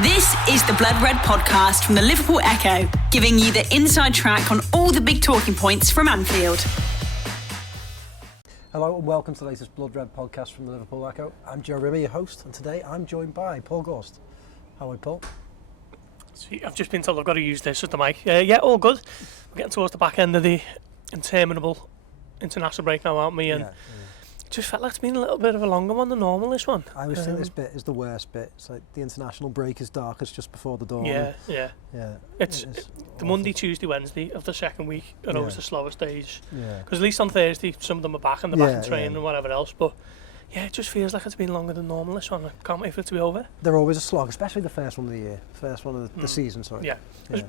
This is the Blood Red podcast from the Liverpool Echo, giving you the inside track on all the big talking points from Anfield. Hello and welcome to the latest Blood Red podcast from the Liverpool Echo. I'm Joe Rimmer, your host, and today I'm joined by Paul Gorst. How are you, Paul? See, I've just been told I've got to use this as the mic. Yeah, all good. We're getting towards the back end of the interminable international break now, aren't we? And it just felt like it's been a little bit of a longer one than normal, this one. I always think this bit is the worst bit. It's like the international break is darkest just before the dawn. Yeah. It's the Monday, awful. Tuesday, Wednesday of the second week are always the slowest days. Yeah. Because at least on Thursday, some of them are back and they're back in training yeah. and whatever else. But yeah, it just feels like it's been longer than normal, this one. I can't wait for it to be over. They're always a slog, especially the first one of the year. First one of the season, sorry. Yeah.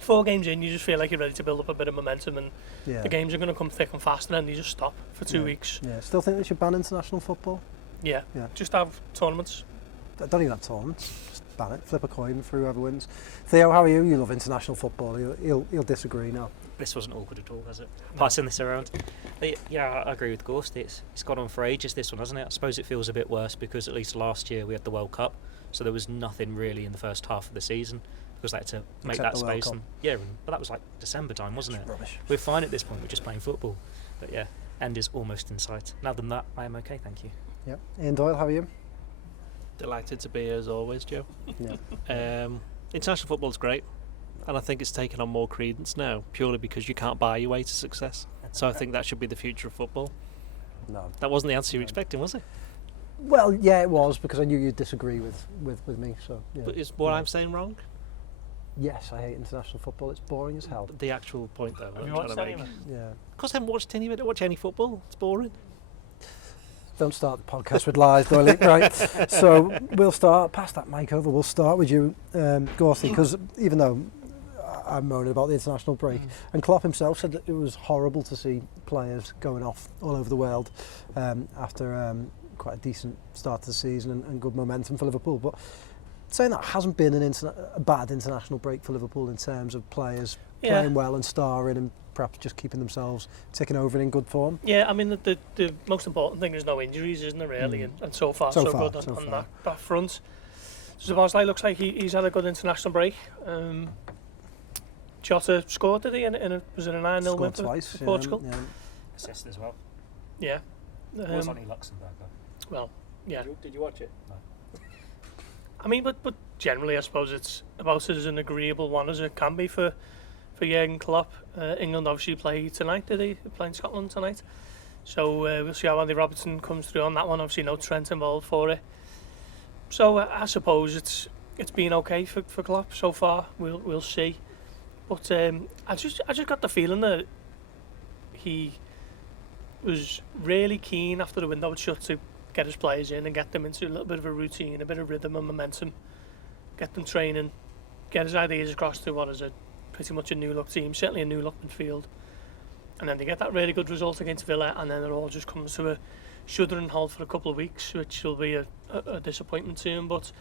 4 games in, you just feel like you're ready to build up a bit of momentum, and the games are going to come thick and fast, and then you just stop for 2 weeks. Yeah. Still think they should ban international football? Yeah. Just have tournaments. Don't even have tournaments. Just ban it. Flip a coin for whoever wins. Theo, how are you? You love international football. He'll disagree now. This wasn't awkward at all, has it? Passing this around. But yeah, I agree with Gorst. It's gone on for ages, this one, hasn't it? I suppose it feels a bit worse because at least last year we had the World Cup, so there was nothing really in the first half of the season because they had to make Except that the space. World But that was like December time, wasn't it? Rubbish. We're fine at this point. We're just playing football. But yeah, end is almost in sight. Now than that, I am okay, thank you. Yep. Ian Doyle, how are you? Delighted to be here as always, Joe. Yeah. International football's great, and I think it's taken on more credence now, purely because you can't buy your way to success. So I think that should be the future of football. No. That wasn't the answer you were expecting, was it? Well, yeah, it was, because I knew you'd disagree with me. So. Yeah. But is what I'm saying wrong? Yes, I hate international football. It's boring as hell. The actual point, though. Have I'm you trying watched to any make. of it? Yeah. Because I haven't watched any of it. I don't watch any football. It's boring. Don't start the podcast with lies, Doyle. Right. So we'll start. Pass that mic over. We'll start with you, Gorsty, because even though I'm moaning about the international break, and Klopp himself said that it was horrible to see players going off all over the world after quite a decent start to the season and good momentum for Liverpool. But saying that hasn't been a bad international break for Liverpool in terms of players playing well and starring and perhaps just keeping themselves ticking over and in good form. Yeah, I mean, the most important thing is no injuries, isn't there, really? And so far, so good on that front. So Szoboszlai looks like he's had a good international break. Jota scored, did he? Was it a 9-0 win for Portugal? Yeah. Assist as well. Yeah. It was only Luxembourg, though. Well, yeah. Did you watch it? No. I mean, but generally, I suppose it's about as an agreeable one as it can be for Jurgen Klopp. England obviously play tonight, did they? They're playing Scotland tonight. So we'll see how Andy Robertson comes through on that one. Obviously, no Trent involved for it. So I suppose it's been okay for Klopp so far. We'll see. But I just got the feeling that he was really keen after the window was shut to get his players in and get them into a little bit of a routine, a bit of rhythm and momentum, get them training, get his ideas across to what is pretty much a new look team, certainly a new look midfield. And then they get that really good result against Villa, and then it all just comes to a shuddering halt for a couple of weeks, which will be a disappointment to him. But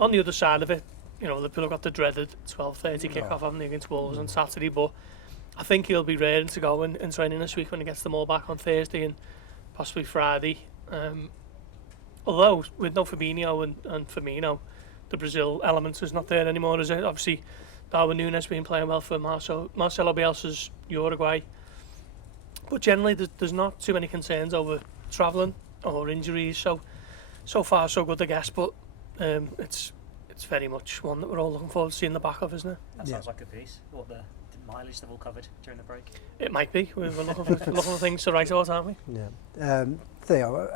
on the other side of it, Liverpool got the dreaded 12:30 kick-off, haven't they, against Wolves on Saturday, but I think he'll be ready to go in training this week when he gets them all back on Thursday and possibly Friday. Although, with no Fabinho and Firmino, the Brazil element is not there anymore, is it? Obviously, Darwin Núñez been playing well for Marcelo Bielsa's Uruguay. But generally, there's not too many concerns over travelling or injuries, so far so good, I guess, but it's very much one that we're all looking forward to seeing the back of, isn't it? That sounds like a piece. What the mileage they've all covered during the break? It might be. We're looking for things to write about, aren't we? Yeah. Theo,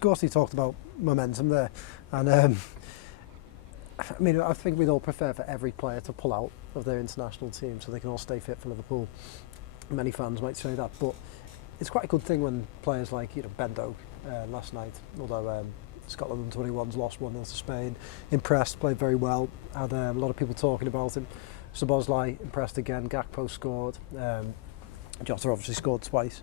Gorsty talked about momentum there, and I think we'd all prefer for every player to pull out of their international team so they can all stay fit for Liverpool. Many fans might say that, but it's quite a good thing when players like Ben Doak last night, although Scotland under-21s lost 1-0 to Spain, impressed, played very well, had a lot of people talking about him. Szoboszlai impressed again, Gakpo scored, Jota obviously scored twice.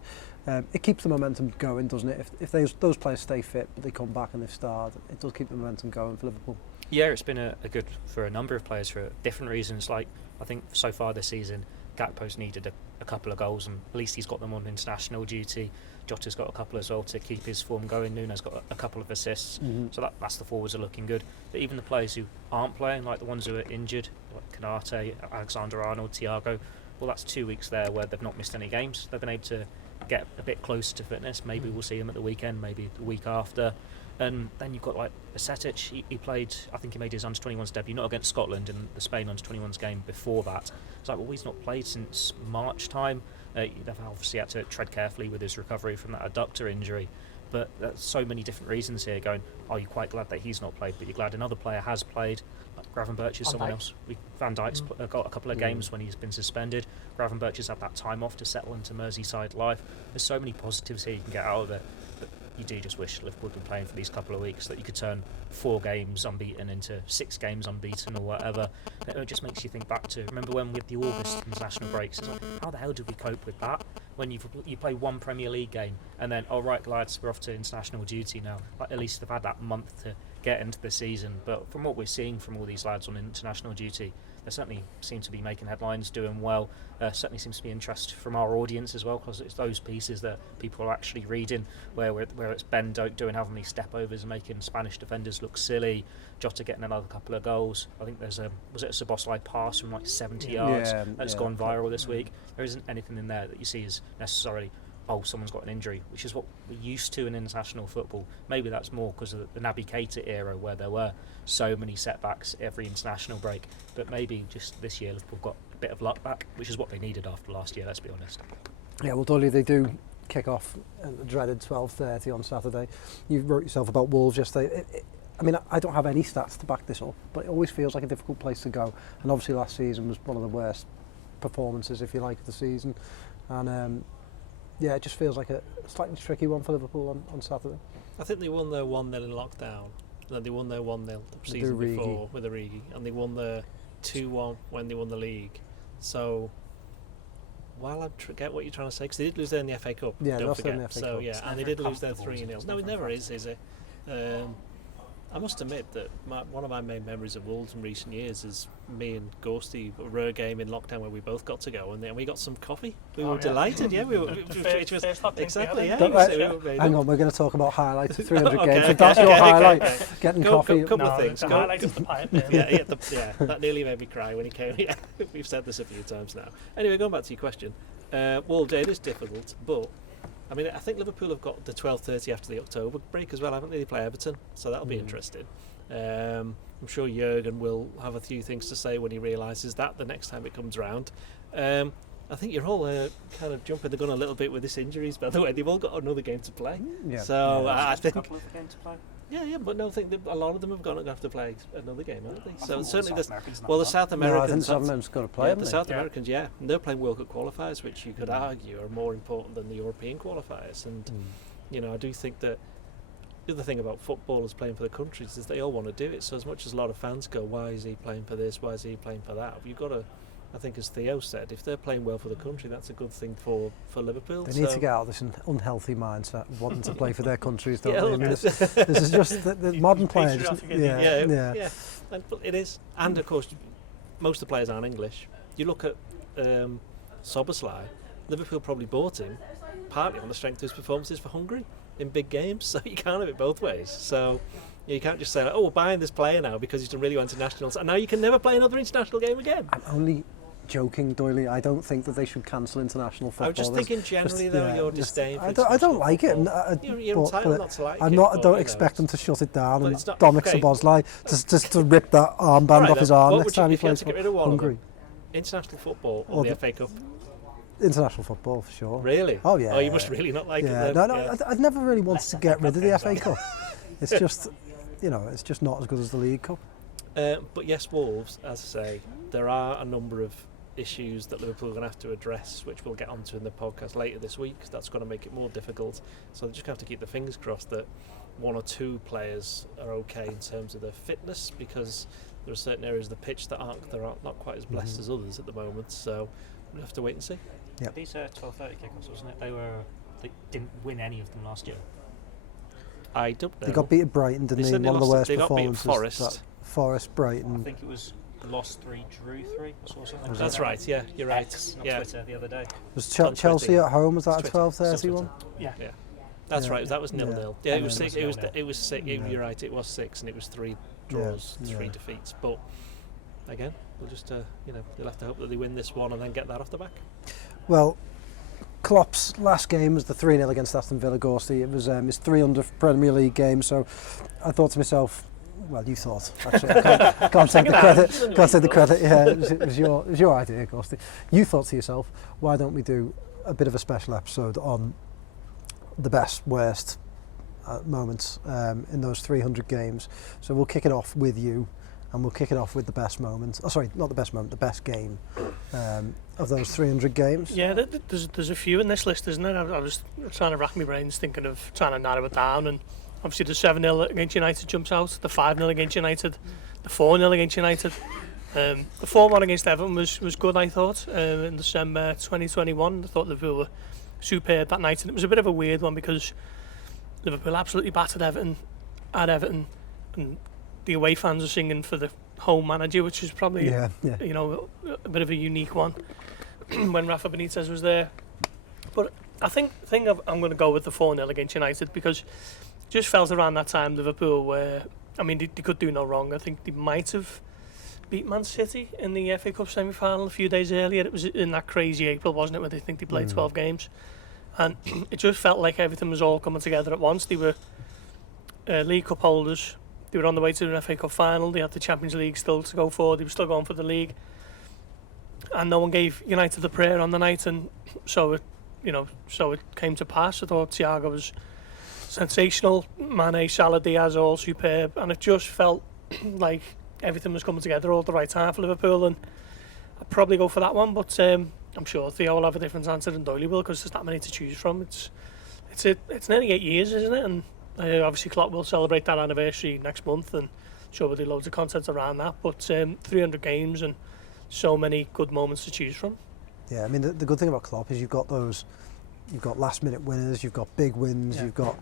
It keeps the momentum going, doesn't it? If those players stay fit but they come back and they've starred, it does keep the momentum going for Liverpool. Yeah, it's been a good for a number of players for different reasons. Like, I think so far this season, Gakpo's needed a couple of goals, and at least he's got them on international duty. Jota's got a couple as well to keep his form going. Nuno's got a couple of assists, so that's the forwards are looking good. But even the players who aren't playing, like the ones who are injured, like Kanate, Alexander-Arnold, Thiago, well, that's 2 weeks there where they've not missed any games. They've been able to get a bit closer to fitness. Maybe we'll see them at the weekend, maybe the week after. And then you've got like Basetic. He played, I think he made his under-21s debut, not against Scotland, in the Spain under-21s game before that. It's like, well, he's not played since March time. They've obviously had to tread carefully with his recovery from that adductor injury. But there's so many different reasons here going, you're quite glad that he's not played, but you're glad another player has played. Like Gravenberch is someone else. Van Dijk's got a couple of games when he's been suspended. Gravenberch has had that time off to settle into Merseyside life. There's so many positives here you can get out of it. But you do just wish Liverpool had been playing for these couple of weeks, that you could turn 4 games unbeaten into 6 games unbeaten or whatever. It just makes you think back to, remember when with the August international breaks, it's like, how the hell did we cope with that? When you play 1 Premier League game and then, right lads, we're off to international duty now. Like, at least they've had that month to get into the season. But from what we're seeing from all these lads on international duty, they certainly seem to be making headlines, doing well. Certainly seems to be interest from our audience as well, because it's those pieces that people are actually reading, where it's Ben doing how many stepovers and making Spanish defenders look silly, Jota getting another couple of goals. I think there's was it a Szoboszlai pass from like 70 yards that's gone viral this week. There isn't anything in there that you see as necessarily, someone's got an injury, which is what we're used to in international football. Maybe that's more because of the Naby Keita era, where there were so many setbacks every international break. But maybe just this year Liverpool got a bit of luck back, which is what they needed after last year, let's be honest. Yeah, well, Doyle, they do kick off at the dreaded 12:30 on Saturday. You wrote yourself about Wolves yesterday. I mean, I don't have any stats to back this up, but it always feels like a difficult place to go. And obviously last season was one of the worst performances, if you like, of the season. And yeah, it just feels like a slightly tricky one for Liverpool on Saturday. I think they won their 1-0 in lockdown, then they won their 1-0 the season before with Origi, and they won their 2-1 when they won the league. So, while I get what you're trying to say, because they did lose there in the FA Cup, don't forget. In the FA Cup. Yeah, and they did lose their 3-0. No, it never is it? I must admit that one of my main memories of Wolves in recent years is me and Gorsty, a rare game in lockdown where we both got to go, and then we got some coffee. We were delighted, yeah. We were exactly, yeah. Hang on, we're going to talk about highlights of 300 games. So that's your highlight, getting coffee. A couple of things. The highlight is the pipe. Yeah, that nearly made me cry when he came. Yeah, we've said this a few times now. Anyway, going back to your question, Wolves, it is difficult, but I mean, I think Liverpool have got the 12:30 after the October break as well, haven't they? They play Everton, so that'll be interesting. I'm sure Jurgen will have a few things to say when he realises that the next time it comes round. I think you're all kind of jumping the gun a little bit with this injuries, by the way. They've all got another game to play. Yeah. So I think a couple of games to play. Yeah, but no, I think a lot of them have going to have to play another game, haven't they? So certainly the South Americans. No, I think some of them's got to play. The South Americans, and they're playing World Cup qualifiers, which you could argue are more important than the European qualifiers. And I do think that the other thing about footballers playing for the countries is they all want to do it. So as much as a lot of fans go, why is he playing for this? Why is he playing for that? You've got to. I think, as Theo said, if they're playing well for the country, that's a good thing for Liverpool. They need to get out of this unhealthy mindset, wanting to play for their countries, don't they? I mean, this is just the modern players. Yeah. But it is. And, of course, most of the players aren't English. You look at Szoboszlai, Liverpool probably bought him partly on the strength of his performances for Hungary in big games, so you can't have it both ways. So you can't just say, we're buying this player now because he's done really well internationals, and now you can never play another international game again. I'm only joking, Doyle. I don't think that they should cancel international football. I'm just thinking generally, though, your disdain for I don't like it. You're entitled not to like it. I don't expect them to shut it down. And Dominic Szoboszlai just to rip that armband off his arm next time he plays for Hungary. International football or the FA Cup? International football, for sure. Really? Oh, yeah. Oh, you must really not like it then. No, I've never really wanted to get rid of the FA Cup. It's just, it's just not as good as the League Cup. But yes, Wolves, as I say, there are a number of issues that Liverpool are going to have to address, which we'll get onto in the podcast later this week, because that's going to make it more difficult. So they just have to keep their fingers crossed that one or two players are okay in terms of their fitness, because there are certain areas of the pitch that aren't not quite as blessed as others at the moment. So we'll have to wait and see. Yep. These 12:30 kickoffs, wasn't it? They didn't win any of them last year. I don't know. They got beat at Brighton, didn't they? One of the worst performances. They got beat at Forest. Forest, Brighton. I think it was lost 3, drew 3. I saw something. That's right. Yeah, you're right. X on Yeah. Twitter the other day. Was On Chelsea Twitter. at home? Was that a Twitter. 12:30 one? Yeah. That's Yeah. right. That was 0-0. Yeah, it was And then six. it It was was. 0-0. It was six. Yeah. You're right. It was 6, and it was 3 draws, Yeah. 3 Yeah. defeats. But again, we'll just they'll have to hope that they win this one and then get that off the back. Well, Klopp's last game was the 3-0 against Aston Villa. Gorsty. It was his 300th Premier League game. So I thought to myself, well, you thought actually. I can't take the credit. Can't take the credit. Yeah, it was your idea, Gorsty. You thought to yourself, why don't we do a bit of a special episode on the best, worst moments in those 300 games? So we'll kick it off with you, and we'll kick it off with the best moment. Oh, sorry, not the best moment, the best game of those 300 games. Yeah, there's a few in this list, isn't there? I was trying to rack my brains, thinking of trying to narrow it down, and obviously the 7-0 against United jumps out, the 5-0 against United, the 4-0 against United. The 4-1 against Everton was good, I thought, in December 2021. I thought Liverpool were superb that night, and it was a bit of a weird one because Liverpool absolutely battered Everton at Everton, and the away fans are singing for the home manager, which is probably Yeah. a bit of a unique one when Rafa Benitez was there. But I think I'm going to go with the 4-0 against United because it just felt around that time Liverpool were, I mean, they could do no wrong. I think they might have beat Man City in the FA Cup semi-final a few days earlier. It was in that crazy April, wasn't it, where they think they played 12 games. And it just felt like everything was all coming together at once. They were League Cup holders. They were on the way to an FA Cup final. They had the Champions League still to go for. They were still going for the league. And no one gave United the prayer on the night, and so it came to pass. I thought Thiago was sensational. Mane, Salah, Diaz, all superb, and it just felt like everything was coming together all at the right time for Liverpool. And I'd probably go for that one, but I'm sure Theo will have a different answer than Doyle will because there's that many to choose from. It's nearly 8 years, isn't it? And obviously Klopp will celebrate that anniversary next month, and sure we'll do loads of content around that. But 300 games and so many good moments to choose from. Yeah, I mean the good thing about Klopp is you've got last minute winners, you've got big wins, you've got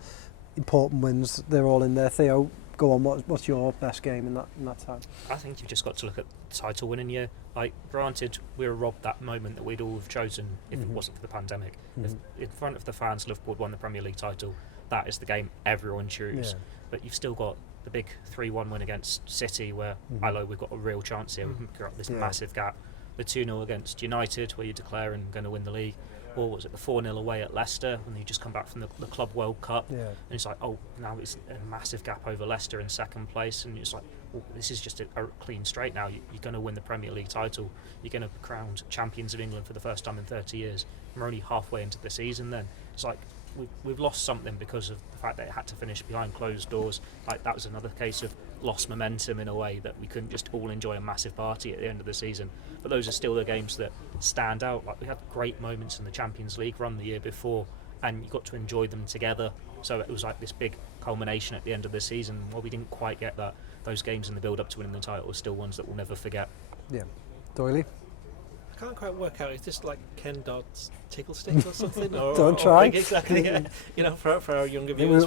important wins. They're all in there. Theo, go on. What's your best game in that time? I think you've just got to look at the title winning year. Like, granted, we were robbed that moment that we'd all have chosen if it wasn't for the pandemic. If in front of the fans, Liverpool won the Premier League title. That is the game everyone chooses. Yeah. But you've still got the big 3-1 win against City, where we've got a real chance here. We can get this massive gap. The 2-0 against United, where you're declaring going to win the league. Or was it the 4-0 away at Leicester when you just come back from the Club World Cup? Yeah. And it's like, oh, now it's a massive gap over Leicester in second place, and it's like, oh, this is just a clean straight now. You're going to win the Premier League title. You're going to be crowned champions of England for the first time in 30 years. We're only halfway into the season then. It's like we've lost something because of the fact that it had to finish behind closed doors. Like, that was another case of lost momentum in a way, that we couldn't just all enjoy a massive party at the end of the season. But those are still the games that stand out. Like, we had great moments in the Champions League run the year before, and you got to enjoy them together. So it was like this big culmination at the end of the season. Well, we didn't quite get that. Those games in the build up to winning the title are still ones that we'll never forget. Yeah. Doyley? I can't quite work out. Is this like Ken Dodd's tickle stick or something? Don't try. Exactly. Yeah. For our younger viewers,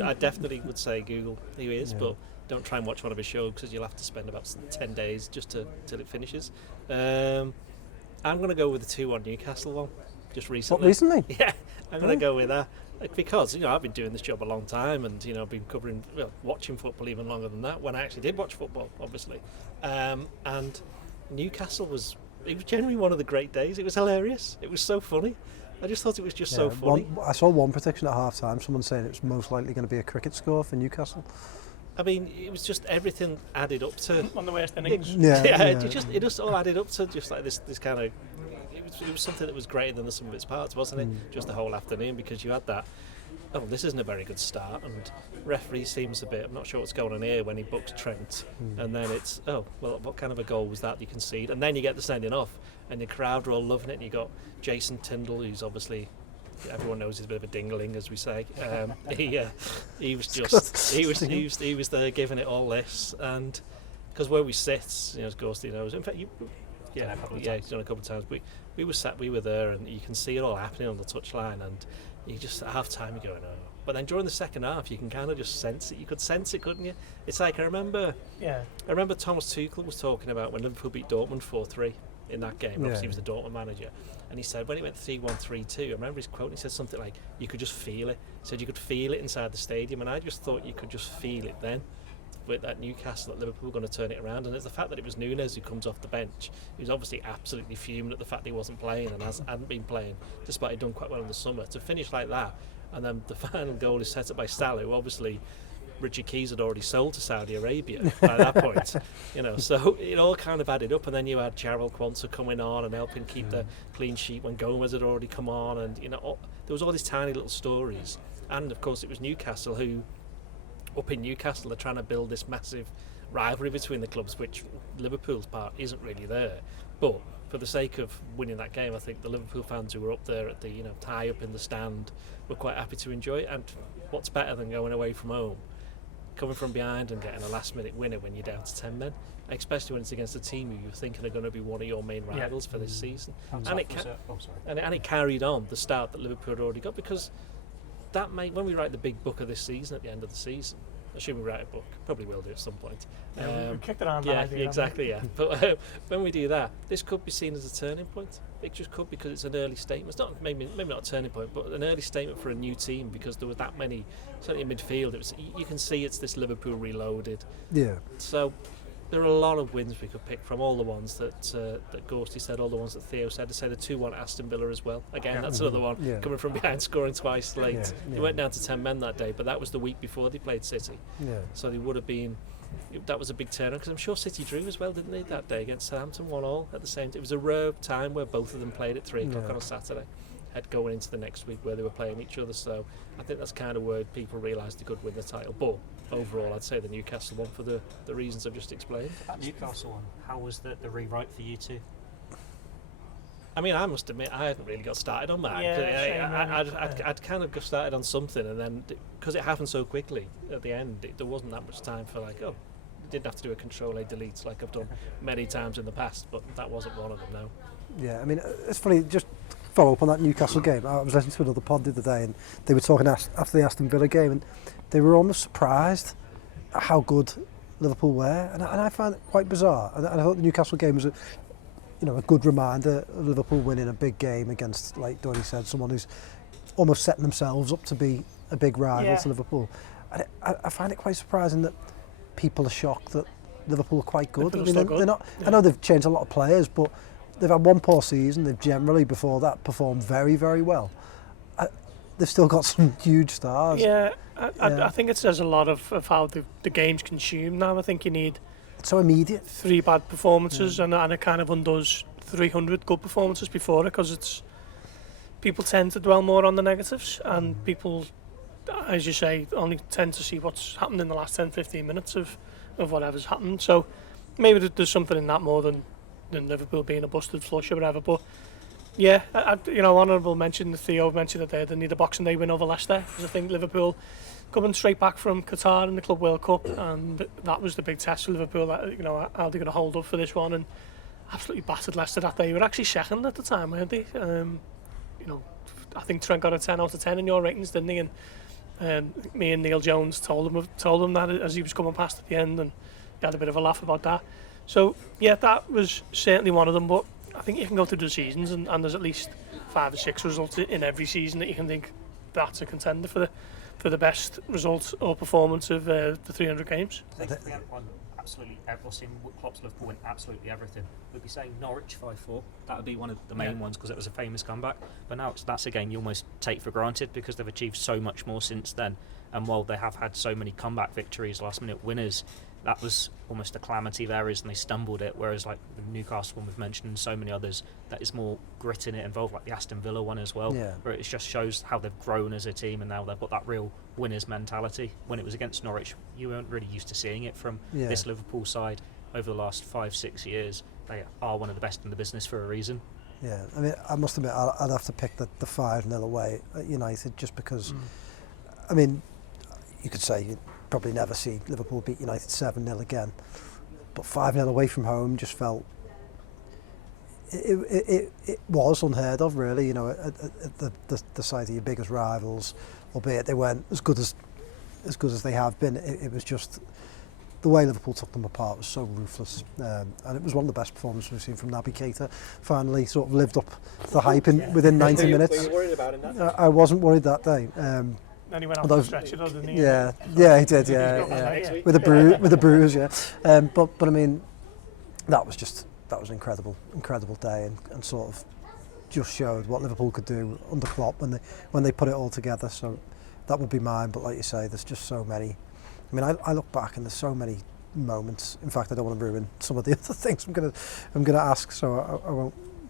I definitely would say Google who he is, but don't try and watch one of his shows because you'll have to spend about 10 days just till it finishes. I'm going to go with the 2-1 Newcastle one, just recently. What, recently? Yeah, I'm going to go with that. Because I've been doing this job a long time, and been covering, watching football even longer than that. When I actually did watch football, obviously, and Newcastle was genuinely one of the great days. It was hilarious. It was so funny. I just thought it was just so funny. I saw one prediction at half time. Someone saying it's most likely going to be a cricket score for Newcastle. I mean, it was just everything added up to on the worst innings. It just all added up to just like this kind of. It was something that was greater than the sum of its parts, wasn't it? Just the whole afternoon, because you had that. Oh, this isn't a very good start, and referee seems a bit. I'm not sure what's going on here when he books Trent, and then it's what kind of a goal was that you concede? And then you get the sending off, and the crowd are all loving it. And you got Jason Tyndall, who's obviously. Everyone knows he's a bit of a dingling, as we say. He was there giving it all this, and because where we sit, as Gorst knows. In fact, he's done a couple of times. We were there, and you can see it all happening on the touchline, and you just at half time you're going, oh, But then during the second half, you can kind of just sense it. You could sense it, couldn't you? It's like, I remember Thomas Tuchel was talking about when Liverpool beat Dortmund 4-3 in that game. Obviously, he was the Dortmund manager. And he said when he went 3-1, 3-2, I remember his quote, and he said something like, you could just feel it. He said you could feel it inside the stadium. And I just thought you could just feel it then with that Newcastle, that Liverpool were going to turn it around. And it's the fact that it was Núñez who comes off the bench. He was obviously absolutely fuming at the fact that he wasn't playing and hadn't been playing, despite he'd done quite well in the summer. To finish like that, and then the final goal is set up by Salah, who obviously Richard Keys had already sold to Saudi Arabia by that point. So it all kind of added up, and then you had Jarrell Quansah coming on and helping keep the clean sheet when Gomez had already come on, and there was all these tiny little stories. And of course it was Newcastle who, up in Newcastle, are trying to build this massive rivalry between the clubs, which Liverpool's part isn't really there. But for the sake of winning that game, I think the Liverpool fans who were up there at the high up in the stand were quite happy to enjoy it. And what's better than going away from home, coming from behind and getting a last minute winner when you're down to 10 men, especially when it's against a team who you're thinking are going to be one of your main rivals for this season. And it carried on the start that Liverpool had already got, because that when we write the big book of this season at the end of the season, assuming we write a book, probably will do at some point. We kicked it on. Exactly. But when we do that, this could be seen as a turning point. It just could, because it's an early statement. It's not maybe not a turning point, but an early statement for a new team, because there were that many, certainly in midfield. You can see it's this Liverpool reloaded. Yeah. So there are a lot of wins we could pick from, all the ones that Gorsty said, all the ones that Theo said. To say the 2-1 Aston Villa as well. Again, that's another one, coming from behind, scoring twice late. They went down to 10 men that day, but that was the week before they played City. Yeah. So they would have been. That was a big turn, because I'm sure City drew as well, didn't they, that day against Southampton, 1-1 at the same time. It was a rare time where both of them played at 3 o'clock on a Saturday, going into the next week where they were playing each other. So I think that's kind of where people realised they could win the title. But overall, I'd say the Newcastle one for the reasons I've just explained. That Newcastle one, how was the rewrite for you two? I mean, I must admit, I hadn't really got started on that. I'd kind of got started on something, and then, because it happened so quickly at the end, there wasn't that much time for didn't have to do a Control-A-Delete like I've done many times in the past, but that wasn't one of them, no. Yeah, I mean, it's funny, just follow up on that Newcastle game. I was listening to another pod the other day, and they were talking after the Aston Villa game, and they were almost surprised at how good Liverpool were, and I find it quite bizarre. And I thought the Newcastle game was a good reminder of Liverpool winning a big game against, like Donny said, someone who's almost setting themselves up to be a big rival to Liverpool. And I find it quite surprising that people are shocked that Liverpool are quite good. They're not. I know they've changed a lot of players, but they've had one poor season. They've generally, before that, performed very, very well. They've still got some huge stars. I think it says a lot of how the game's consumed now. I think you need... It's so immediate. 3 bad performances and it kind of undoes 300 good performances before it, because people tend to dwell more on the negatives, and people, as you say, only tend to see what's happened in the last 10-15 minutes of whatever's happened. So maybe there's something in that more than Liverpool being a busted flush or whatever. But yeah, honourable mention, Theo mentioned that they need a Boxing Day win over Leicester, because I think Liverpool coming straight back from Qatar in the Club World Cup, and that was the big test for Liverpool. How they're going to hold up for this one, and absolutely battered Leicester that day. They were actually second at the time, weren't they? I think Trent got a 10 out of 10 in your ratings, didn't he? And me and Neil Jones told him that as he was coming past at the end, and he had a bit of a laugh about that. So yeah, that was certainly one of them. But I think you can go through the seasons, and there's at least 5 or 6 results in every season that you can think that's a contender for the best result or performance of the 300 games. I think if we had one absolutely, or seen Klopp's Liverpool win absolutely everything, we'd be saying Norwich 5-4. That would be one of the main ones, because it was a famous comeback. But now that's a game you almost take for granted, because they've achieved so much more since then. And while they have had so many comeback victories, last-minute winners, that was almost a calamity of errors, and they stumbled it. Whereas like the Newcastle one we've mentioned, and so many others, that is more grit in it involved, like the Aston Villa one as well, where it just shows how they've grown as a team, and now they've got that real winners mentality. When it was against Norwich, you weren't really used to seeing it from this Liverpool side over the last 5-6 years. They are one of the best in the business for a reason. Yeah, I mean, I must admit, I'd have to pick the 5-0 away at United, just because, I mean, you could say you'd probably never see Liverpool beat United 7-0 again, but 5-0 away from home just felt, it was unheard of, really, at the sight of your biggest rivals, albeit they weren't as good as they have been. It was just the way Liverpool took them apart was so ruthless, and it was one of the best performances we've seen from Naby Keita. Finally sort of lived up to the hype within 90 minutes. Were you worried about him that day? I wasn't worried that day. Then he went off the stretcher, didn't he? Yeah, he did, yeah. With a bruise, yeah. But I mean, that was an incredible day, and sort of just showed what Liverpool could do under Klopp when they put it all together. So that would be mine. But like you say, there's just so many. I mean, I look back and there's so many moments. In fact, I don't want to ruin some of the other things I'm gonna ask, so I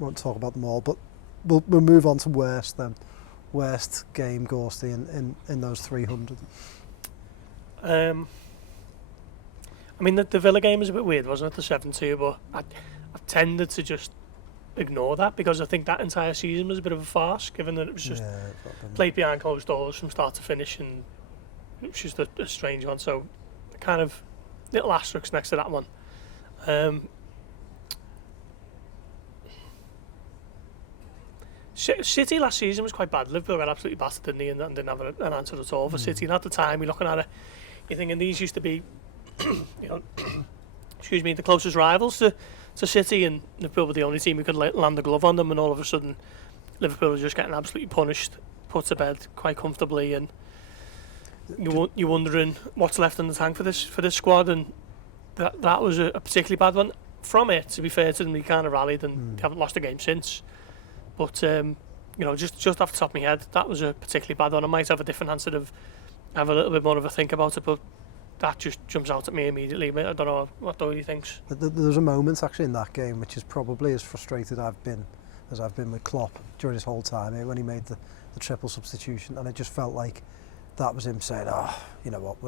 won't talk about them all. But we'll move on to worst then. Worst game, Gorsty, in those 300. I mean, the Villa game was a bit weird, wasn't it? The 7-2, but I tended to just ignore that because I think that entire season was a bit of a farce, given that it was just played behind closed doors from start to finish, and it was just a strange one. So, kind of little asterisks next to that one. City last season was quite bad. Liverpool got absolutely battered, didn't he? And didn't have an answer at all for City. And at the time, you're looking at it, you're thinking these used to be, the closest rivals to City, and Liverpool were the only team who could land the glove on them. And all of a sudden, Liverpool was just getting absolutely punished, put to bed quite comfortably, and you're wondering what's left in the tank for this squad. And that was a particularly bad one. From it, to be fair to them, they kind of rallied and they haven't lost a game since. But just off the top of my head, that was a particularly bad one. I might have a different answer, have a little bit more of a think about it, but that just jumps out at me immediately. I don't know what Doyle thinks. There's a moment actually in that game which is probably as frustrated I've been with Klopp during his whole time here when he made the triple substitution, and it just felt like that was him saying, you know what,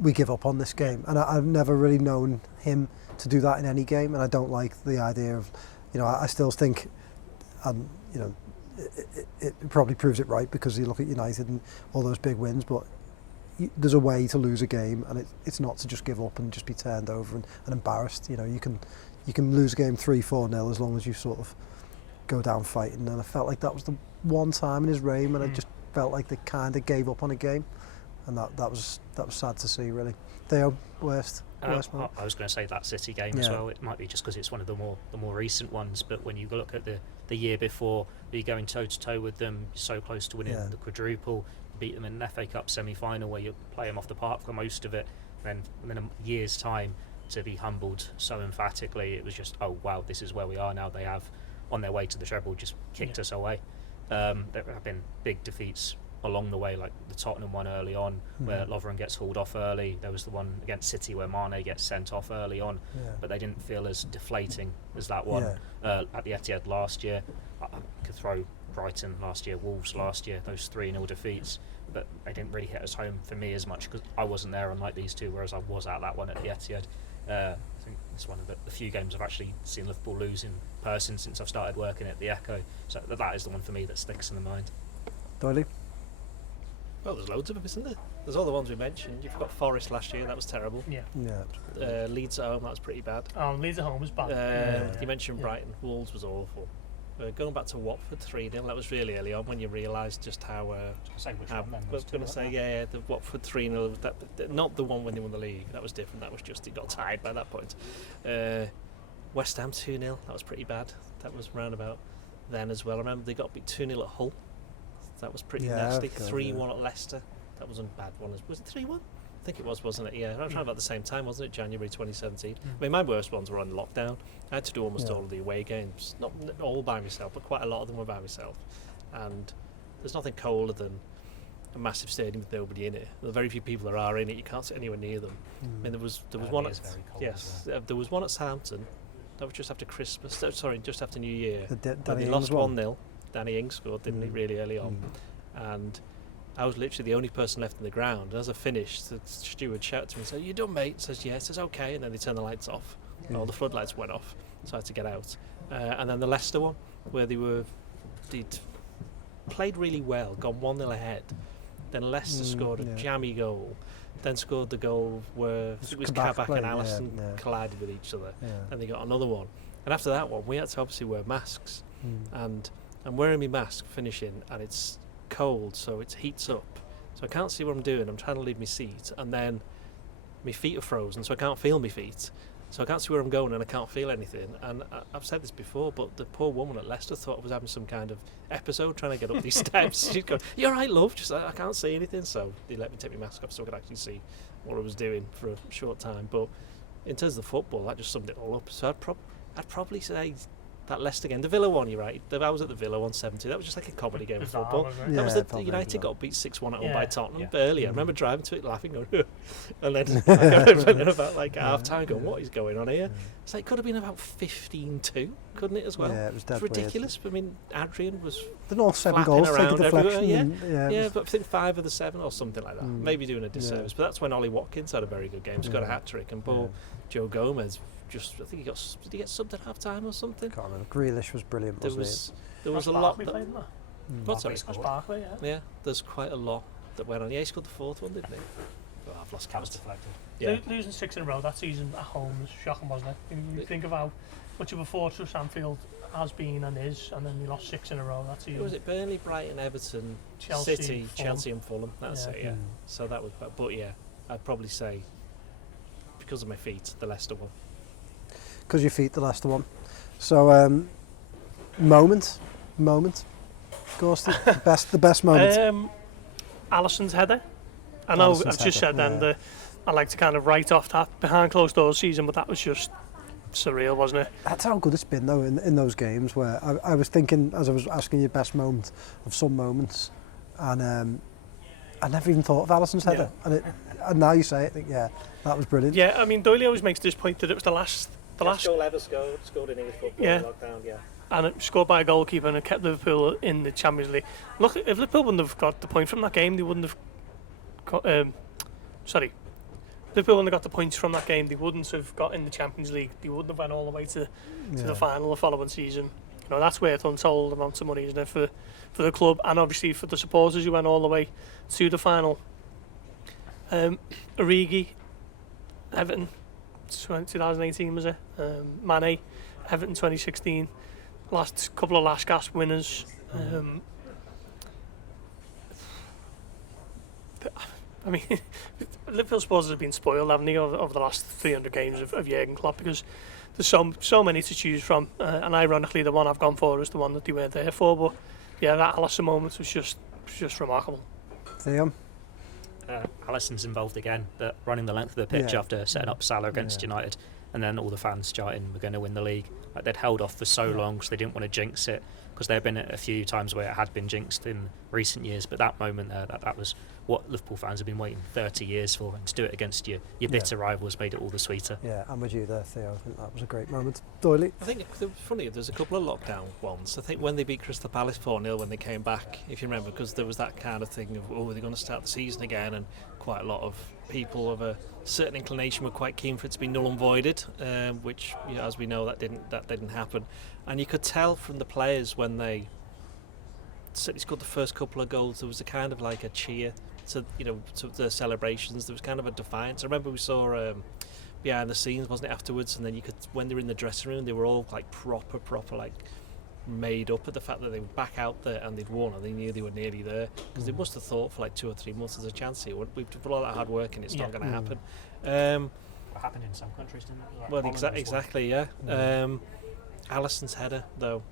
we give up on this game. And I've never really known him to do that in any game, and I don't like the idea of, I still think, and it probably proves it right because you look at United and all those big wins, but there's a way to lose a game, and it's not to just give up and just be turned over and embarrassed. You can lose a game 3-4-0 as long as you sort of go down fighting. And I felt like that was the one time in his reign when I just felt like they kind of gave up on a game, and that was sad to see, really. Theo, worst moment? I was going to say that City game as well. It might be just because it's one of the more recent ones, but when you look at the year before, you're going toe to toe with them, so close to winning the quadruple, beat them in an FA Cup semi-final where you play them off the park for most of it, then in a year's time to be humbled so emphatically, it was just, oh wow, this is where we are now. They have, on their way to the treble, just kicked us away. There have been big defeats along the way, like the Tottenham one early on where Lovren gets hauled off early. There was the one against City where Mane gets sent off early on, but they didn't feel as deflating as that one at the Etihad last year. I could throw Brighton last year, Wolves last year, those 3-0 defeats, but they didn't really hit us home for me as much because I wasn't there, unlike these two, whereas I was at that one at the Etihad. I think it's one of the few games I've actually seen Liverpool lose in person since I've started working at the Echo, so that is the one for me that sticks in the mind. Doyle? Well, there's loads of them, isn't there? There's all the ones we mentioned. You've got Forest last year, that was terrible. Leeds at home, that was pretty bad. Leeds at home was bad. You mentioned Brighton. Wolves was awful. Going back to Watford 3-0, that was really early on when you realised just how. I was going to say, the Watford 3-0, not the one when they won the league. That was different. That was just, it got tied by that point. West Ham 2-0, that was pretty bad. That was round about then as well. I remember they got beat 2-0 at Hull. That was pretty nasty. 3-1 at Leicester. That wasn't a bad one. Was it 3-1? I think it was, wasn't it? Yeah, I was trying about the same time, wasn't it? January 2017. I mean, my worst ones were on lockdown. I had to do almost all of the away games. Not all by myself, but quite a lot of them were by myself. And there's nothing colder than a massive stadium with nobody in it. There are very few people that are in it. You can't sit anywhere near them. I mean, there was one at there was one at Southampton. That was just after Christmas. Just after New Year. They lost 1-0. Danny Ings scored, didn't he, really early on. And I was literally the only person left in the ground. As I finished, the steward shouted to me and said, "You done, mate?" Says, "Yes." Says, "Okay." And then they turned the lights off. All the floodlights went off, so I had to get out. And then the Leicester one, where they'd played really well, gone 1-0 ahead. Then Leicester scored a jammy goal, then scored the goal where it was Kabak and Alisson collided with each other. And they got another one. And after that one, we had to obviously wear masks. And I'm wearing my mask finishing, and it's cold, so it heats up. So I can't see what I'm doing. I'm trying to leave my seat, and then my feet are frozen, so I can't feel my feet. So I can't see where I'm going, and I can't feel anything. And I've said this before, but the poor woman at Leicester thought I was having some kind of episode trying to get up these steps. She's going, "You all right, love?" Just I can't see anything. So they let me take my mask off so I could actually see what I was doing for a short time. But in terms of the football, that just summed it all up. So I'd probably say that Leicester game, the Villa one, you're right. I was at the Villa on 7-2. That was just like a comedy game of football. That was the United got beat 6-1 at home by Tottenham earlier. I remember driving to it laughing, going, and then about like half time going, what is going on here? It's like, could have been about 15-2, couldn't it, as well? Yeah, it was dead ridiculous. I mean, Adrian was they're all 7 goals, take a deflection. But I think 5 of the 7 or something like that. Maybe doing a disservice. But that's when Ollie Watkins had a very good game. He's got a hat-trick. And poor Joe Gomez, I think did he get subbed at half time or something? Can't remember. Grealish was brilliant. There was a lot. What's that? Barkley, yeah, there's quite a lot that went on. Yeah, he scored the 4th one, didn't he? Well, I've lost count. Deflected. Yeah. Losing 6 in a row that season at home was shocking, wasn't it? You think of how much of a fortress Anfield has been and is, and then you lost 6 in a row that season. Was it Burnley, Brighton, Everton, Chelsea, City, Fulham. Chelsea and Fulham? That's it, yeah. So that was, but yeah, I'd probably say, because of my feet, the Leicester one. Because your feet, the Leicester one. So, moment. Gorst, the best moment. Alisson's header. I know Alisson's I've just header, said then that I like to kind of write off that behind closed doors season, but that was just surreal, wasn't it? That's how good it's been though in those games where I was thinking as I was asking you best moment of some moments, and I never even thought of Alisson's header, and now you say it, I think, that was brilliant. Yeah, I mean Doyle always makes this point that it was the last goal ever scored in English football in lockdown, and it scored by a goalkeeper and it kept Liverpool in the Champions League. Look, if Liverpool wouldn't have got the point from that game, they wouldn't have Liverpool wouldn't have got the points from that game, they wouldn't have got in the Champions League, they wouldn't have went all the way to the final the following season. You know, that's worth untold amounts of money, isn't it, for the club and obviously for the supporters who went all the way to the final. Origi, Everton 2018 was it? Mane, Everton 2016, last couple of last gasp winners. I mean, Liverpool supporters have been spoiled, haven't they, over the last 300 games of Jurgen Klopp, because there's so many to choose from, and ironically the one I've gone for is the one that they weren't there for. But yeah, that Alisson moment was just remarkable. Theo? Alisson's involved again, running the length of the pitch after setting up Salah against United, and then all the fans shouting we're going to win the league. Like, they'd held off for so long because they didn't want to jinx it, because there have been a few times where it had been jinxed in recent years, but that moment there, that was what Liverpool fans have been waiting 30 years for, and to do it against your bitter rivals made it all the sweeter. Yeah, I'm with you there, Theo. I think that was a great moment. Doyle? I think it's funny, there's a couple of lockdown ones. I think when they beat Crystal Palace 4-0 when they came back, if you remember, because there was that kind of thing of, they're going to start the season again, and quite a lot of people of a certain inclination were quite keen for it to be null and voided, which, as we know, that didn't happen. And you could tell from the players when they certainly scored the first couple of goals, there was a kind of like a cheer to the celebrations. There was kind of a defiance. I remember we saw behind the scenes, wasn't it, afterwards, and then you could, when they were in the dressing room, they were all like proper like made up at the fact that they were back out there and they'd won, and they knew they were nearly there, because they must have thought for like 2 or 3 months there's a chance here. We've put all that hard work in, it's not going to happen. What happened in some countries, didn't it? Like Exactly, yeah. Alisson's header, though,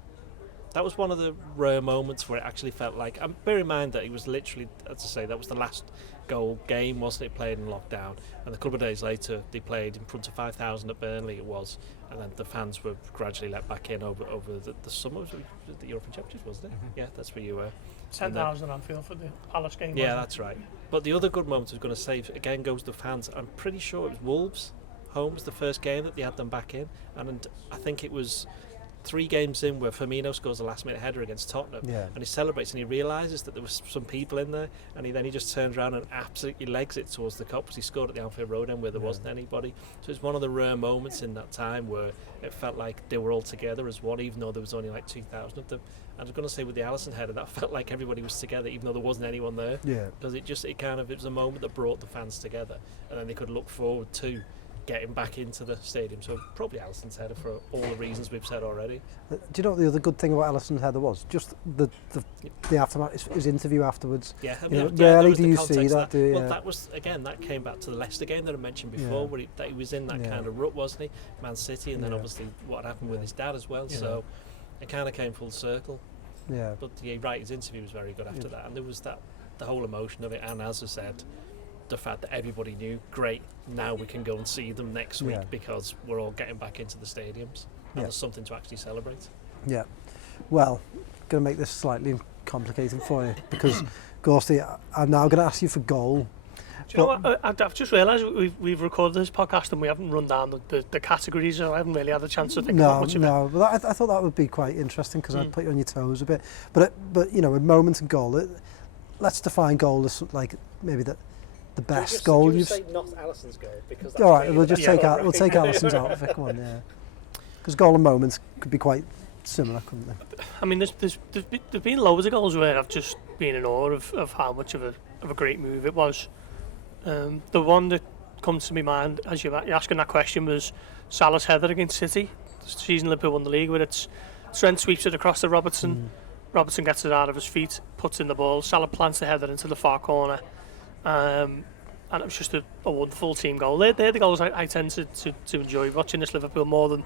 that was one of the rare moments where it actually felt like, bear in mind that it was literally, as I say, that was the last goal game, wasn't it, played in lockdown, and a couple of days later they played in front of 5,000 at Burnley, it was, and then the fans were gradually let back in over the summer. Was the European Championships, wasn't it? Yeah, that's where you were. 10,000 at Anfield for the Palace game. Yeah, that's right. But the other good moment I was going to say, again, goes to the fans. I'm pretty sure it was Wolves home was the first game that they had them back in, and I think it was 3 games in where Firmino scores a last minute header against Tottenham, and he celebrates and he realises that there was some people in there, and he just turns around and absolutely legs it towards the Kop, because he scored at the Anfield Road end where there wasn't anybody. So it's one of the rare moments in that time where it felt like they were all together as one, even though there was only like 2,000 of them. And I was going to say with the Alisson header, that felt like everybody was together even though there wasn't anyone there, because it was a moment that brought the fans together, and then they could look forward to getting back into the stadium. So probably Alisson's header for all the reasons we've said already. Do you know what the other good thing about Alisson's header was? Just the aftermath, his interview afterwards. Yeah, rarely do you see that. Well, that was again, that came back to the Leicester game that I mentioned before, where he was in that kind of rut, wasn't he? Man City, and then obviously what happened with his dad as well. So it kind of came full circle. Yeah. But his interview was very good after that, and there was the whole emotion of it, and as I said, the fact that everybody knew, great, now we can go and see them next week because we're all getting back into the stadiums and there's something to actually celebrate. Yeah. Well, going to make this slightly complicated for you because, Gorsty, I'm now going to ask you for goal. Do you know what? I've just realised we've recorded this podcast and we haven't run down the categories, so I haven't really had a chance to think about much of it. No, but I thought that would be quite interesting because I'd put you on your toes a bit. But you know, with moment and goal, let's define goal as like maybe the best goal you've. Say not Alisson's goal because. That's all right, we'll just take Alisson's out of it. Come on, because goal and moments could be quite similar, couldn't they? I mean, there's been loads of goals where I've just been in awe of how much of a great move it was. The one that comes to my mind as you're asking that question was Salah's header against City. The season Liverpool won the league, where Trent sweeps it across to Robertson. Robertson gets it out of his feet, puts in the ball. Salah plants the header into the far corner. And it was just a wonderful team goal. They're the goals I tend to enjoy watching this Liverpool more than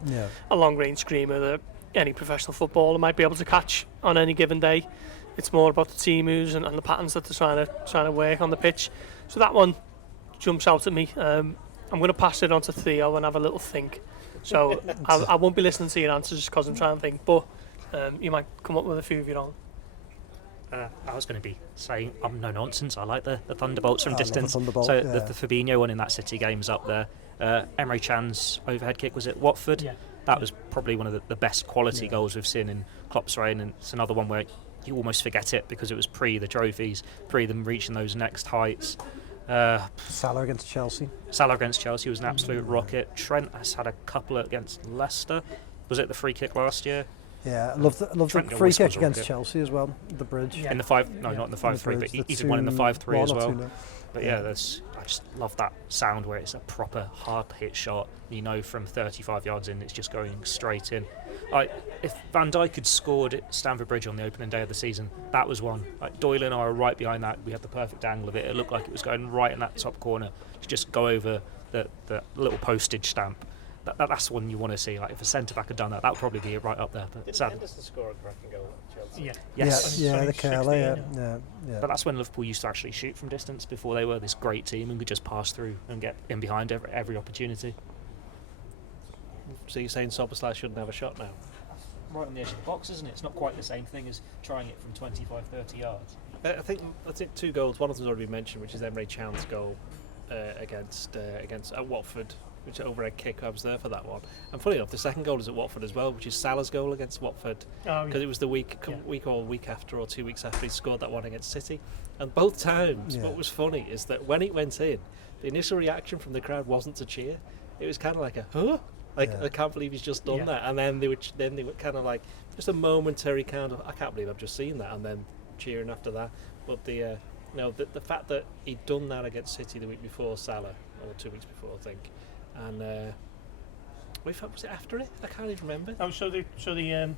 a long-range screamer that any professional footballer might be able to catch on any given day. It's more about the team moves and the patterns that they're trying to work on the pitch. So that one jumps out at me. I'm going to pass it on to Theo and have a little think. So I won't be listening to your answers because I'm trying to think, but you might come up with a few of your own. I was going to be saying I'm no nonsense. I like the thunderbolts from distance. The Fabinho one in that City game is up there. Emre Can's overhead kick was at Watford. Yeah. That was probably one of the best quality goals we've seen in Klopp's reign, and it's another one where you almost forget it because it was pre the trophies, pre them reaching those next heights. Salah against Chelsea. Salah against Chelsea was an absolute rocket. Trent has had a couple against Leicester. Was it the free kick last year? Yeah, I love the free kick against Chelsea as well. The bridge. In the 5, not in the 5-3, but he did one in the 5-3 as well. But I just love that sound where it's a proper hard hit shot. You know, from 35 yards in, it's just going straight in. If Van Dijk had scored at Stamford Bridge on the opening day of the season, that was one. Doyle and I were right behind that. We had the perfect angle of it. It looked like it was going right in that top corner to just go over the little postage stamp. That's one you want to see. If a centre back had done that, that would probably be right up there. But did Henderson score a cracking goal at Chelsea? Yeah. Yes. The curler. Yeah. But that's when Liverpool used to actually shoot from distance before they were this great team and could just pass through and get in behind every opportunity. So you're saying Szoboszlai shouldn't have a shot now? Right on the edge of the box, isn't it? It's not quite the same thing as trying it from 25-30 yards. I think two goals. One of them's already been mentioned, which is Emre Can's goal against Watford, which overhead kick. I was there for that one. And funny enough, the second goal is at Watford as well, which is Salah's goal against Watford, because it was the week after or 2 weeks after he scored that one against City. And both times, what was funny is that when it went in, the initial reaction from the crowd wasn't to cheer. It was kind of like a huh. I can't believe he's just done that, and then they were kind of like just a momentary kind of I can't believe I've just seen that, and then cheering after that. But the fact that he'd done that against City the week before Salah, or 2 weeks before I think, and was it after it? I can't even remember. Oh, so the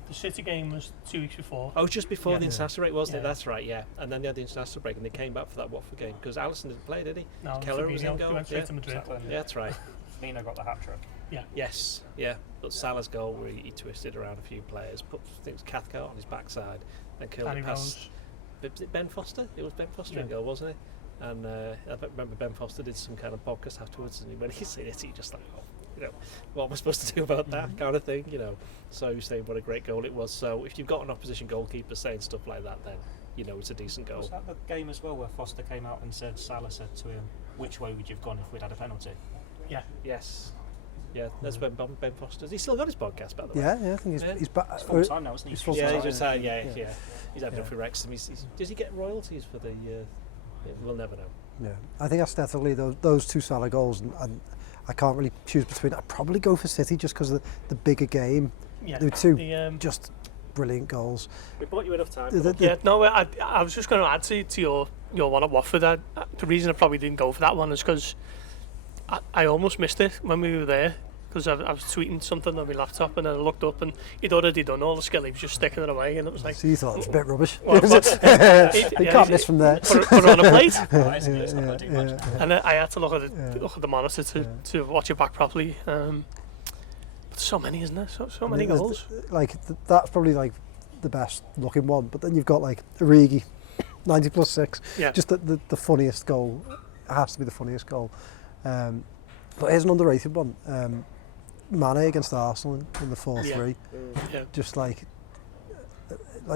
City game was 2 weeks before. Oh, it was just before the international break, wasn't it? That's right, yeah. And then they had the international break, and they came back for that Watford game because Alisson didn't play, did he? No, Keller was in goal. Went straight to Madrid. Yeah, that's right. Firmino got the hat trick. Yeah. Yes. Yeah. But Salah's goal where he twisted around a few players, put things Cathcart on his backside, and killed it past. Was it Ben Foster? It was Ben Foster in goal, wasn't it? And I remember Ben Foster did some kind of podcast afterwards, and when he seen it, he just like, what am I supposed to do about that kind of thing, So you're saying what a great goal it was. So if you've got an opposition goalkeeper saying stuff like that, then it's a decent goal. Was that the game as well where Foster came out and Salah said to him, "Which way would you have gone if we'd had a penalty?" Yeah. Yes. Yeah, that's when Ben Foster. He's still got his podcast, by the way. Yeah, I think he's back. He's full time now, isn't he? He's retired. Yeah. He's had enough with Wrexham. Does he get royalties for the? We'll never know. Yeah, I think aesthetically those two Salah goals, and I can't really choose between. I'd probably go for City just because of the bigger game. Yeah, there were two just brilliant goals. We bought you enough time. I was just going to add to your one at Watford. The reason I probably didn't go for that one is because I almost missed it when we were there because I was tweeting something on my laptop and then I looked up and he'd already done all the skill. He was just sticking it away and it was like. So you thought it was a bit rubbish. You can't miss from there. Put it on a plate. And And I had to look at the monitor to watch it back properly. But so many, isn't there? So many goals. That's probably like the best looking one. But then you've got like Origi, 90+6. Yeah. Just the funniest goal. It has to be the funniest goal. But here's an underrated one. Mane against Arsenal in the 4-3. Yeah. Just like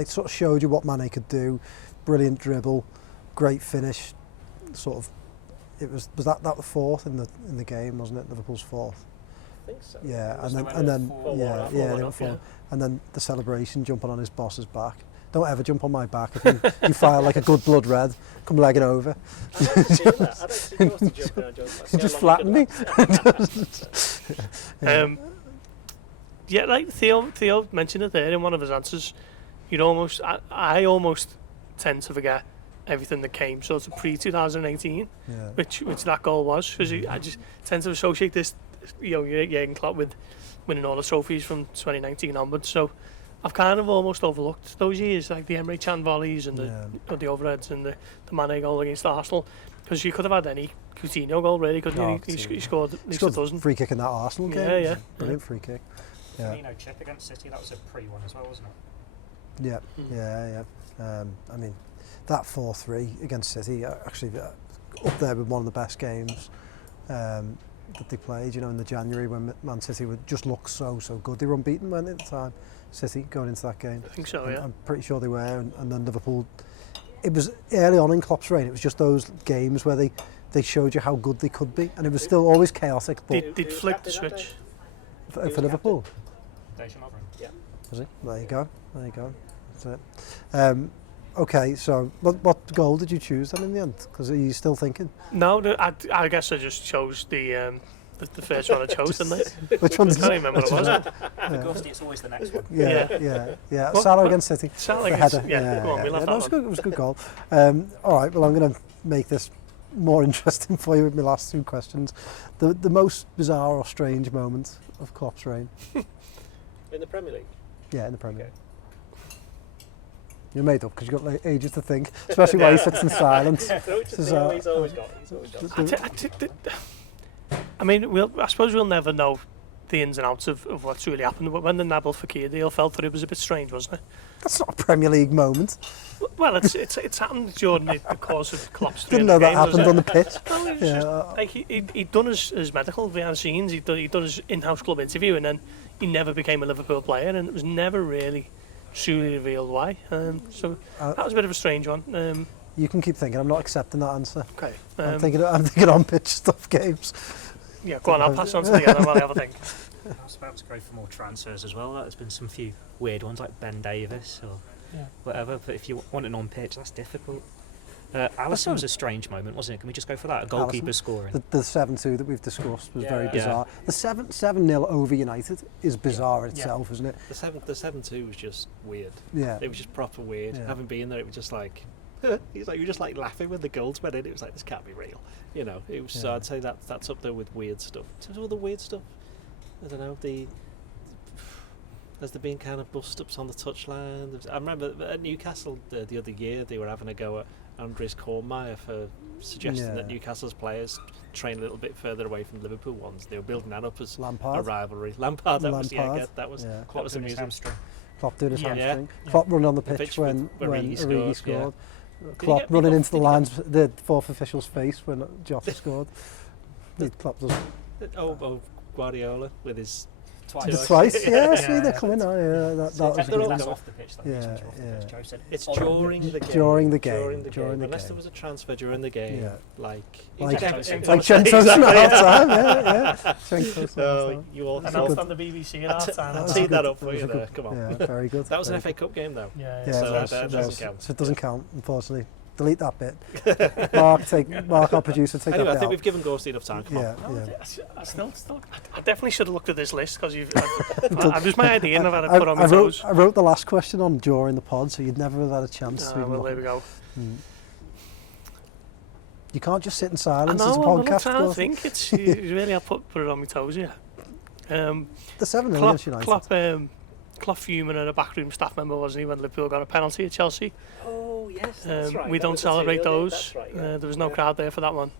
sort of showed you what Mane could do. Brilliant dribble, great finish. Sort of, it was that the fourth in the game, wasn't it? Liverpool's fourth. I think so. Yeah, Was and they then four they were four. And then the celebration jumping on his boss's back. Don't ever jump on my back if you fire like a good blood red. Come legging over. I don't see that. I don't see Gorst jumping on Joe's back. You just flattened me. Yeah, like Theo mentioned it there in one of his answers. I almost tend to forget everything that came sort of pre-2018, which that goal was, because I just tend to associate this, Jurgen Klopp with winning all the trophies from 2019 onwards. So I've kind of almost overlooked those years, like the Emre Can volleys and the overheads and the Mane goal against Arsenal, because you could have had any Coutinho goal really, couldn't you? He scored at least a dozen. Free kick in that Arsenal game. Yeah. Brilliant free kick. Yeah. Firmino chip against City, that was a pre-one as well, wasn't it? Yeah. I mean, that 4-3 against City, actually up there with one of the best games that they played, in the January when Man City would just look so good. They were unbeaten, weren't they, at the time, City, going into that game? I think so, yeah. I'm pretty sure they were, and then Liverpool, it was early on in Klopp's reign, it was just those games where they showed you how good they could be, and it was still always chaotic. But They'd flick the switch. For Liverpool? Dejan Lovren. Yeah. Was he? There you go. That's it. Okay, so what goal did you choose then in the end? Because are you still thinking? No, I guess I just chose the first one I chose, didn't I? Which one? I can't remember what it was. For Ghosty, it's always the next one. Yeah. What? Salah against City. Salah The against, header. go on, we'll have It that was one. good. It was a good goal. All right, well, I'm going to make this more interesting for you with my last two questions. The most bizarre or strange moment of Klopp's reign? In the Premier League? Yeah, in the Premier League. You're made up because you've got like ages to think, especially while he sits in silence. He's always got it. I mean, I suppose we'll never know the ins and outs of what's really happened, but when the Nabil Fekir deal fell through, it was a bit strange, wasn't it? That's not a Premier League moment. Well, it's happened during the course of Klopp's Didn't know that happened on the pitch. Well, it was just, like he'd done his medical behind the scenes, he'd done his in-house club interview, and then he never became a Liverpool player, and it was never really truly revealed why. So that was a bit of a strange one. You can keep thinking. I'm not accepting that answer. Okay. I'm thinking on pitch stuff games. Yeah, go on. I'll pass on to the other while I have a think. I was about to go for more transfers as well. There's been some few weird ones like Ben Davis or whatever. But if you want an on pitch, that's difficult. Alisson was a strange moment, wasn't it? Can we just go for that? A goalkeeper scoring. The 7-2 that we've discussed was very bizarre. The 7-0 over United is bizarre in itself, isn't it? The 7-2 was just weird. Yeah. It was just proper weird. Yeah. Having been there, it was just like, you were just like laughing when the goals went in. It was like, this can't be real. It was. So I'd say that's up there with weird stuff. In terms of all the weird stuff, I don't know. Has there been kind of bust-ups on the touchline? I remember at Newcastle the other year, they were having a go at Andres Kornmeier for suggesting that Newcastle's players train a little bit further away from the Liverpool ones. They were building that up as a rivalry. Lampard, that was amusing. Klopp doing his hamstring. Yeah. Klopp running on the pitch when Origi scored. Klopp running into the fourth official's face when Jota scored. Klopp does. Guardiola with his twice. Yeah, see, they're coming now. Yeah, that was that's off the pitch. Joe said it's during the game. During the game. Unless there was a transfer during the game, like Chento's at half time. Yeah. You all announced on the BBC at half time. I'll tee that up for you there. Come on. Yeah, very good. That was an FA Cup game though. Yeah. So that doesn't count. So it doesn't count, unfortunately. Delete that bit. Mark, our producer, take anyway, that bit I think out. we've given Gorst enough time. Come on. I definitely should have looked at this list because it was my idea and I've had to put on my toes. I wrote the last question on during the pod, so you'd never have had a chance to even well, look. there we go. You can't just sit in silence I as a know, I'm podcast. trying to think. It's you really have put it on my toes, yeah. The 7-0 against United. Klopp fuming at a backroom staff member, wasn't he, when Liverpool got a penalty at Chelsea? Oh yes, that's right. We don't celebrate those. That's right, yeah. There was no crowd there for that one.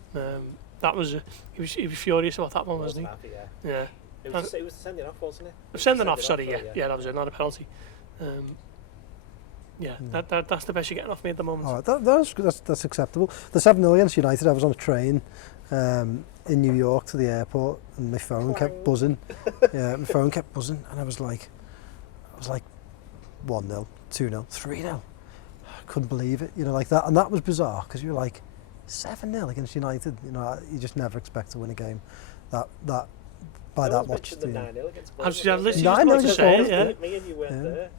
That was he was furious about that one, wasn't he? Happy, Yeah. It was sending off, wasn't it? Sending off, sorry, yeah, that was it, not a penalty. That's the best you're getting off me at the moment. Oh, that's acceptable. The 7-0 against United, I was on a train in New York to the airport, and my phone kept buzzing. Yeah, my phone kept buzzing, and I was like 1-0, 2-0, 3-0. I couldn't believe it, like that. And that was bizarre, because you're like, 7-0 against United. You just never expect to win a game that by that much. The 9-0 against I was literally just 9-0 about to say it, yeah. Me and you weren't there.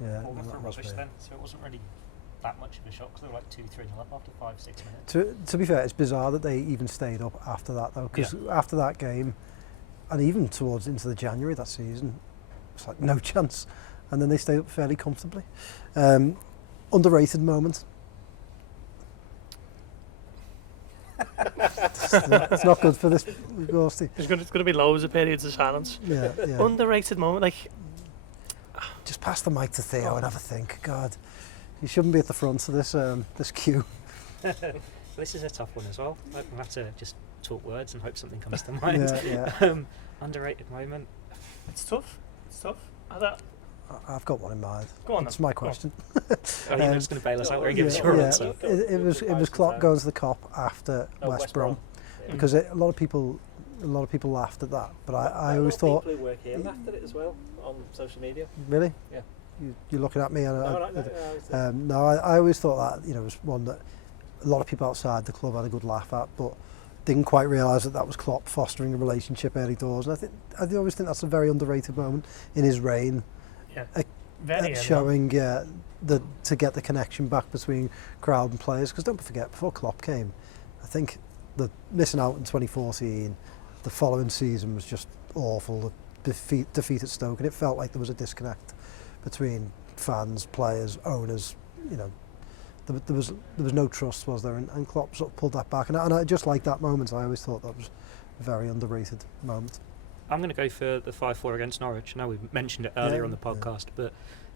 Yeah. Well, that was rubbish weird. then, so it wasn't really that much of a shock, because they were like 2-3 up after 5-6 minutes. To be fair, it's bizarre that they even stayed up after that, though, because after that game, and even towards into the January that season, it's like no chance, and then they stayed up fairly comfortably. Underrated moment. It's not good for this Gorsty. There's going to be loads of periods of silence. Yeah. Underrated moment, like. Just pass the mic to Theo and have a think. God, you shouldn't be at the front of this queue. This is a tough one as well. We'll have to just talk words and hope something comes to mind. Yeah. Underrated moment. It's tough. I've got one in mind. Go on. It's my question. You're just going to bail us out or give us your answer? It was Klopp going to the Kop after West Brom, because a lot of people laughed at that, but I always thought people who work here laughed at it as well on social media. Really? Yeah. You're looking at me. No, I always thought that was one that a lot of people outside the club had a good laugh at, but didn't quite realise that was Klopp fostering a relationship early doors. And I always think that's a very underrated moment in his reign. Yeah. Showing to get the connection back between crowd and players. Because don't forget, before Klopp came, I think the missing out in 2014, the following season was just awful. The defeat at Stoke, and it felt like there was a disconnect between fans, players, owners. There was no trust, was there? And Klopp sort of pulled that back, and I just like that moment. I always thought that was a very underrated moment. I'm going to go for the 5-4 against Norwich. Now, we mentioned it earlier on the podcast, but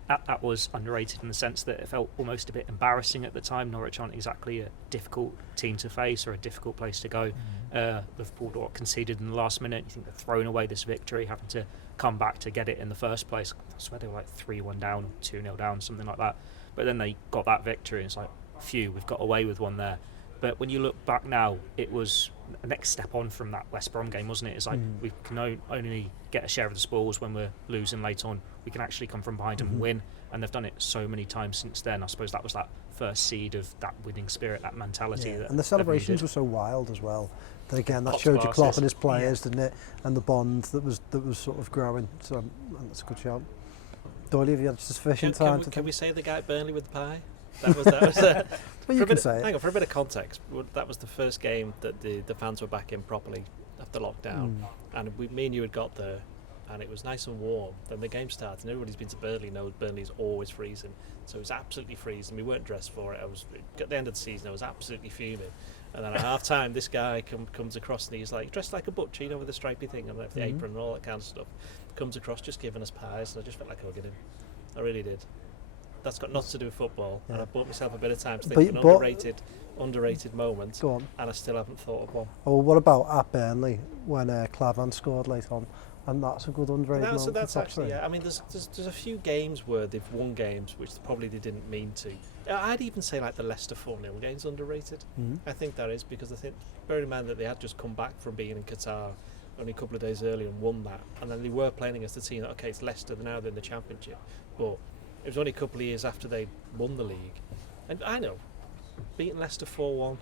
that was underrated in the sense that it felt almost a bit embarrassing at the time. Norwich aren't exactly a difficult team to face or a difficult place to go. Liverpool got conceded in the last minute. You think they're throwing away this victory, having to come back to get it in the first place. I swear they were like 3-1 down or 2-0 down, something like that. But then they got that victory, and it's like, phew, we've got away with one there. But when you look back now, it was a next step on from that West Brom game, wasn't it? It's like we can only get a share of the spoils when we're losing late on. We can actually come from behind and win, and they've done it so many times since then. I suppose that was that first seed of that winning spirit, that mentality. Yeah. And the celebrations were so wild as well. That again, that Pop showed you glasses. Klopp and his players, didn't it? And the bond that was sort of growing. So that's a good shout. Doyle, have you had sufficient time to Can we think? say the guy at Burnley with the pie? That was Well, you can say it. Hang on, for a bit of context, that was the first game that the fans were back in properly after lockdown, and me and you had got there, and it was nice and warm. Then the game started, and everybody's been to Burnley knows Burnley's always freezing, so it was absolutely freezing. We weren't dressed for it. At the end of the season, I was absolutely fuming. And then at half time, this guy comes across, and he's like dressed like a butcher, with the stripy thing and the apron and all that kind of stuff. Comes across just giving us pies, and I just felt like hugging him. I really did. That's got nothing to do with football, and I bought myself a bit of time to think of an underrated moment. Go on. And I still haven't thought of one. Oh, what about at Burnley when Clavan scored late on? And that's a good underrated moment. That's actually, yeah. I mean, there's a few games where they've won games which probably they didn't mean to. I'd even say like the Leicester 4-0 game's underrated. I think that is, because I think, bearing in mind that they had just come back from being in Qatar only a couple of days earlier and won that, and then they were playing against the team that, okay, it's Leicester, now they're in the Championship, but it was only a couple of years after they won the league. And I know, beating Leicester 4-1,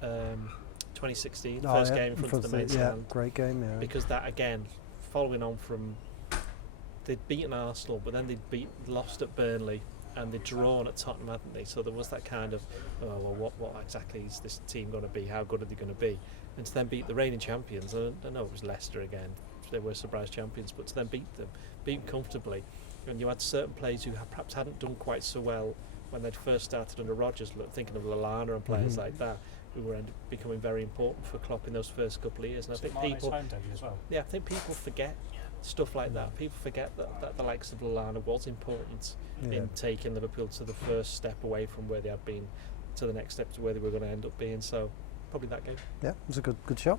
2016, first game in front of the main stand. Yeah, great game, yeah. Because that, again, following on from, they'd beaten Arsenal, but then they'd lost at Burnley, and they'd drawn at Tottenham, hadn't they? So there was that kind of, what exactly is this team going to be? How good are they going to be? And to then beat the reigning champions, I know it was Leicester again, they were surprise champions, but to then beat them comfortably. And you had certain players who perhaps hadn't done quite so well when they'd first started under Rodgers, thinking of Lallana and players like that, were becoming very important for Klopp in those first couple of years. And I think people, home debut as well. yeah, I think people forget stuff like that. People forget that the likes of Lallana was important in taking Liverpool to the first step away from where they had been to the next step to where they were going to end up being. So probably that game. Yeah, it was a good shot.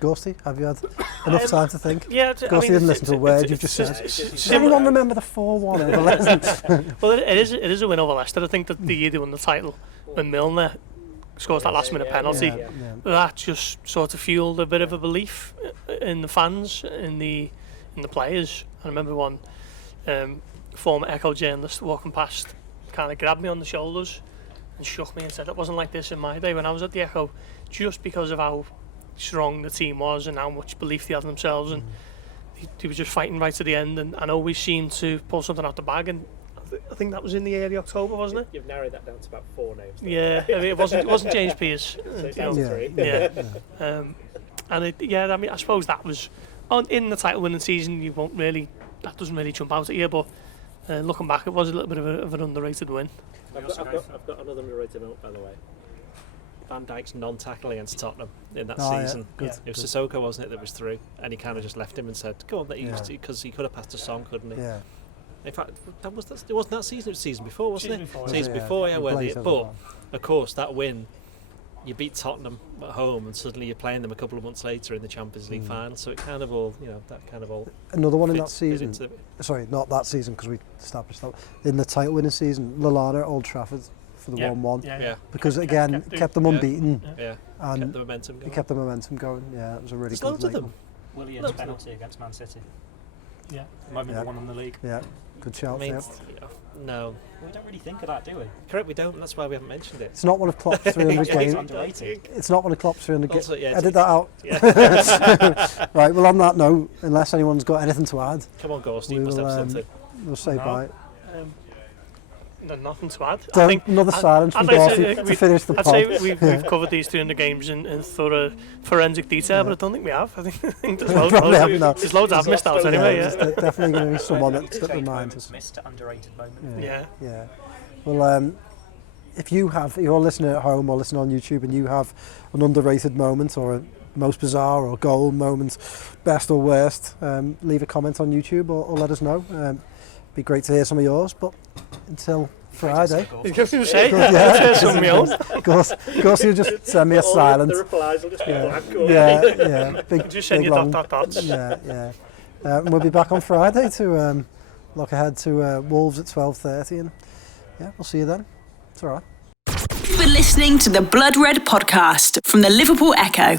Ghosty, have you had enough time to think? Yeah, Ghosty didn't listen to a word you've just said. Does anyone remember the 4-1 over Leicester? Well, it is a win over Leicester. I think that the year they won the title, when Milner scores that last minute penalty, that just sort of fueled a bit of a belief in the fans, in the players. I remember one former Echo journalist walking past kind of grabbed me on the shoulders and shook me and said it wasn't like this in my day when I was at the Echo, just because of how strong the team was and how much belief they had in themselves, and they were just fighting right to the end and always seemed to pull something out the bag. And I think that was in the early October, wasn't it? You've narrowed that down to about 4 names. Yeah, I mean, it wasn't James Pearce. And I mean, I suppose that was in the title winning season. That doesn't really jump out at you, but looking back, it was a little bit of an underrated win. I've got another underrated note, by the way. Van Dijk's non-tackle against Tottenham in that season. Yeah, it was Sissoko, wasn't it, that was through, and he kind of just left him and said, "Go on, because he could have passed a song, couldn't he?" Yeah. In fact, it wasn't that season. It was season before, wasn't it? Season before, yeah. But of course, that win, you beat Tottenham at home, and suddenly you're playing them a couple of months later in the Champions League final. So it kind of all, Another one in that season. Sorry, not that season because we established that. In the title-winning season, Lallana at Old Trafford for the 1-1. Yeah. Because again, kept them unbeaten. Yeah. And kept the momentum going. He kept the momentum going. Yeah, it was a really good night. Willian's penalty against Man City. Yeah. Moment one on the league. Yeah. Good shout. No. We don't really think of that, do we? Correct, we don't. That's why we haven't mentioned it. It's not one of Klopp's 300 games. It's not one of Klopp's 300 games. Edit that out. Yeah. Right, well, on that note, unless anyone's got anything to add, come on, Gorst, you must have something. We'll say bye. Nothing to add. I think another silence from Gorst to finish the pod. I'd say we've covered these 300 games in thorough forensic detail, but I don't think we have. I think there's loads I've missed out anyway. There's definitely going to be someone that reminds us. Missed underrated moment. Yeah. Well, if you're listening at home or listening on YouTube and you have an underrated moment or a most bizarre or goal moment, best or worst, leave a comment on YouTube or let us know. Be great to hear some of yours, but until Friday. I was going to say, some of my own. Gorst, you just send me a silence. The replies will just be blank. Yeah. Big, just send you dots. Yeah. We'll be back on Friday to look ahead to Wolves at 12:30, and we'll see you then. It's all right. You've been listening to the Blood Red podcast from the Liverpool Echo.